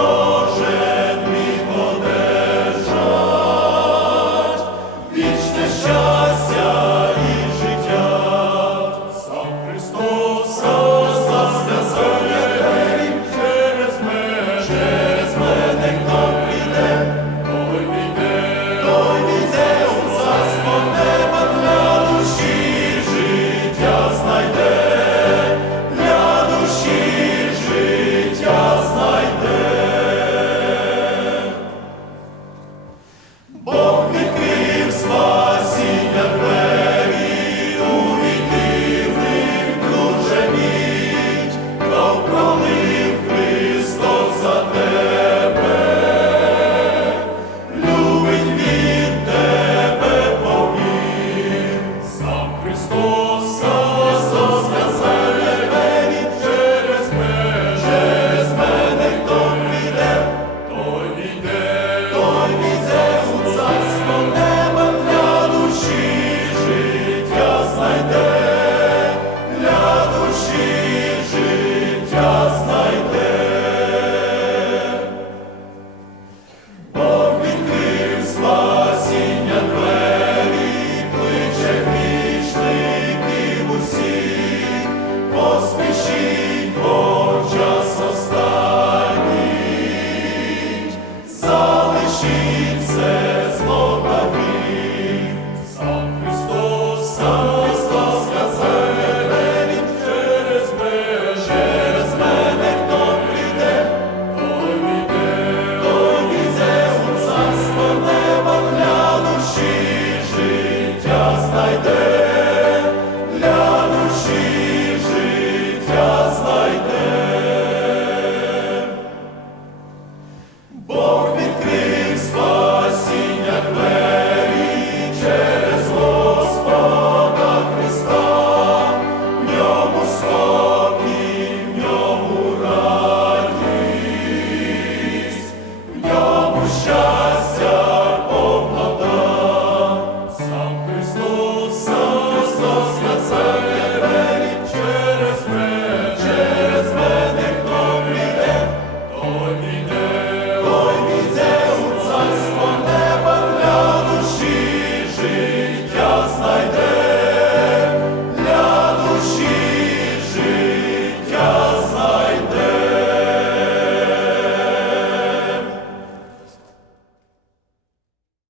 Боже мій одержать, вічне щастя. Христос. знайде, для душі життя знайде.